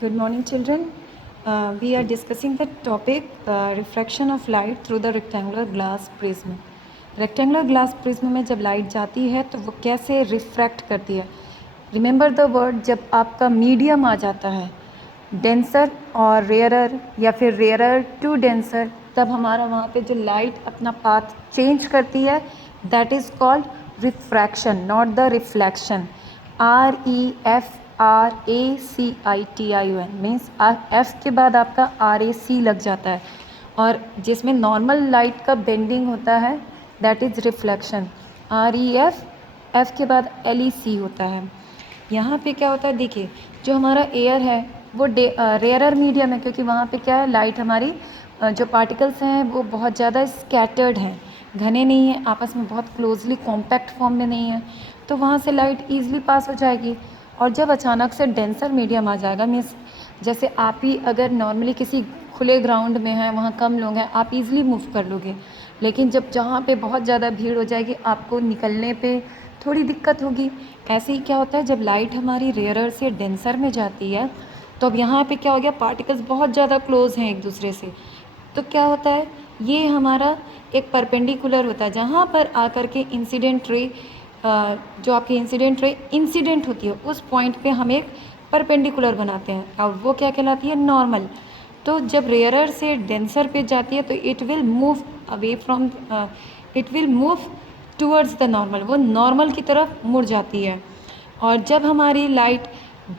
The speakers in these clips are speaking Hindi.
Good morning, children. We are discussing the topic refraction of light through the rectangular glass prism. Rectangular glass prism में जब लाइट जाती है तो वो कैसे रिफ्रैक्ट करती है. रिमेंबर द वर्ड, जब आपका मीडियम आ जाता है डेंसर और रेयरर या फिर रेयरर टू डेंसर, तब हमारा वहाँ पे जो लाइट अपना पाथ चेंज करती है, that is called refraction, not the reflection. REFRACITION means F के बाद आपका RAC लग जाता है, और जिसमें नॉर्मल लाइट का बेंडिंग होता है that is reflection. REF, F के बाद LEC होता है. यहाँ पे क्या होता है, देखिए जो हमारा एयर है वो रेयरर मीडियम है, क्योंकि वहाँ पे क्या है, लाइट हमारी जो पार्टिकल्स हैं वो बहुत ज़्यादा स्कैटर्ड हैं, घने नहीं हैं, आपस में बहुत क्लोजली कॉम्पैक्ट फॉर्म में नहीं है, तो वहाँ से लाइट ईजिली पास हो जाएगी. और जब अचानक से डेंसर मीडियम आ जाएगा, मीन्स जैसे आप ही अगर नॉर्मली किसी खुले ग्राउंड में हैं, वहाँ कम लोग हैं, आप ईजिली मूव कर लोगे, लेकिन जब जहाँ पे बहुत ज़्यादा भीड़ हो जाएगी आपको निकलने पे थोड़ी दिक्कत होगी. ऐसे ही क्या होता है, जब लाइट हमारी रेयरर से डेंसर में जाती है तो अब यहाँ पे क्या हो गया, पार्टिकल्स बहुत ज़्यादा क्लोज हैं एक दूसरे से, तो क्या होता है, ये हमारा एक परपेंडिकुलर होता है, जहाँ पर आकर के इंसिडेंट रे, जो आपकी इंसिडेंट रे इंसिडेंट होती है उस पॉइंट पे हम एक परपेंडिकुलर बनाते हैं, और वो क्या कहलाती है, नॉर्मल. तो जब रेयरर से डेंसर पे जाती है तो it will move away from, it will move towards the normal, वो नॉर्मल की तरफ मुड़ जाती है. और जब हमारी लाइट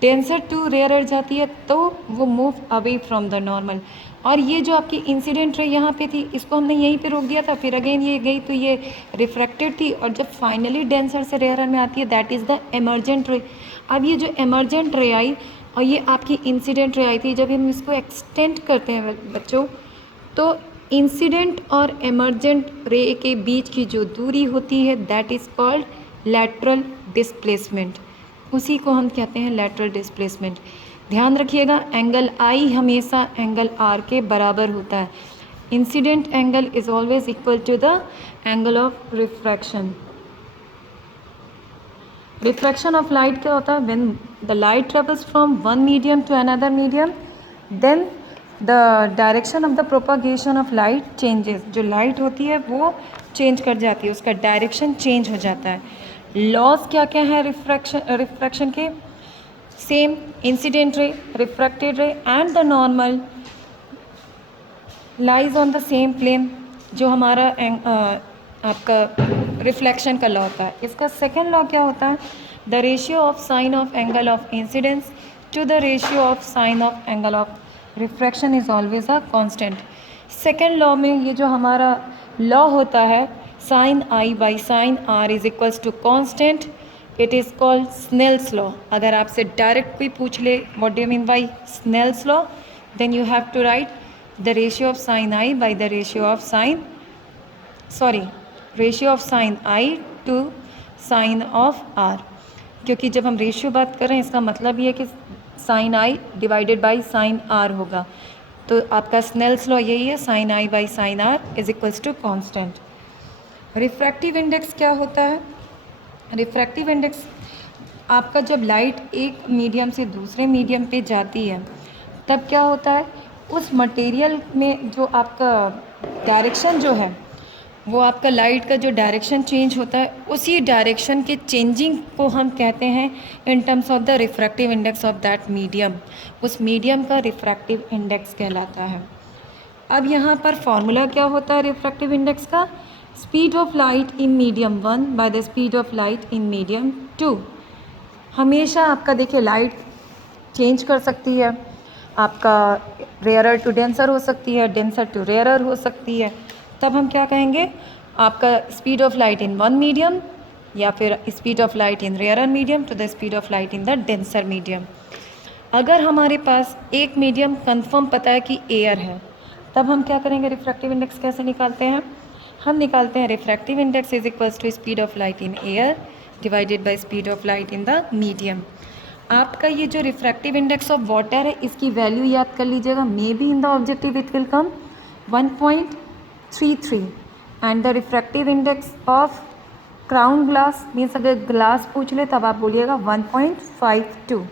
डेंसर टू रेयरर जाती है तो वो move away from the normal. और ये जो आपकी इंसिडेंट रे यहाँ पे थी, इसको हमने यहीं पे रोक दिया था, फिर अगेन ये गई तो ये रिफ्रैक्टेड थी, और जब फाइनली डेंसर से रेयरर में आती है दैट इज़ द एमर्जेंट रे. अब ये जो एमर्जेंट रे आई और ये आपकी इंसिडेंट रे आई थी, जब हम इसको एक्सटेंड करते हैं बच्चों, तो इंसिडेंट और एमर्जेंट रे के बीच की जो दूरी होती है that is called lateral displacement. उसी को हम कहते हैं लैटरल डिस्प्लेसमेंट. ध्यान रखिएगा, एंगल आई हमेशा एंगल आर के बराबर होता है. Incident angle is always equal to the angle of refraction. Refraction of light क्या होता है, when the light travels from one medium to another medium, then the direction of the propagation of light changes. जो लाइट होती है वो चेंज कर जाती है, उसका डायरेक्शन चेंज हो जाता है. लॉज क्या क्या है रिफ्रैक्शन के, same incident ray, refracted ray and the normal lies on the same plane, जो हमारा आपका रिफ्लेक्शन का लॉ होता है. इसका सेकेंड लॉ क्या होता है, the ratio of sine of angle of incidence to the ratio of sine of angle of refraction is always a constant. Second law में ये जो हमारा लॉ होता है, sine I by sine R is equals to constant, it is called Snell's law. अगर आपसे डायरेक्ट कोई पूछ ले what do you mean by Snell's law, then you have to write the ratio of sine I by the ratio of sine, sorry, ratio of sine I to sine of R. क्योंकि जब हम रेशियो बात कर रहे हैं इसका मतलब ये है कि sine I divided by sine R होगा, तो आपका स्नेल्स लॉ यही है, sine I by sine R is equals to constant. Refractive index क्या होता है, रिफ्रैक्टिव इंडेक्स आपका जब लाइट एक मीडियम से दूसरे मीडियम पे जाती है तब क्या होता है, उस मटेरियल में जो आपका डायरेक्शन जो है, वो आपका लाइट का जो डायरेक्शन चेंज होता है, उसी डायरेक्शन के चेंजिंग को हम कहते हैं in terms of the refractive index of that medium. उस मीडियम का रिफ्रैक्टिव इंडेक्स कहलाता है. अब यहाँ पर फॉर्मूला क्या होता है रिफ्रैक्टिव इंडेक्स का, speed of light in medium 1 by the speed of light in medium 2. हमेशा आपका देखिए लाइट चेंज कर सकती है, आपका रेयरर टू डेंसर हो सकती है, डेंसर टू रेयरर हो सकती है, तब हम क्या कहेंगे, आपका speed of light in one medium या फिर speed of light in rarer medium to the speed of light in the denser medium. अगर हमारे पास एक मीडियम कंफर्म पता है कि एयर है, तब हम क्या करेंगे, रिफ्रैक्टिव इंडेक्स कैसे निकालते हैं, हम निकालते हैं refractive index is equals to speed of light in air divided by speed of light in the medium. आपका ये जो रिफ्रैक्टिव इंडेक्स ऑफ वाटर है इसकी वैल्यू याद कर लीजिएगा, may be in the objective it will come 1.33 and the refractive index of crown glass means अगर ग्लास पूछ ले तब आप बोलिएगा 1.52.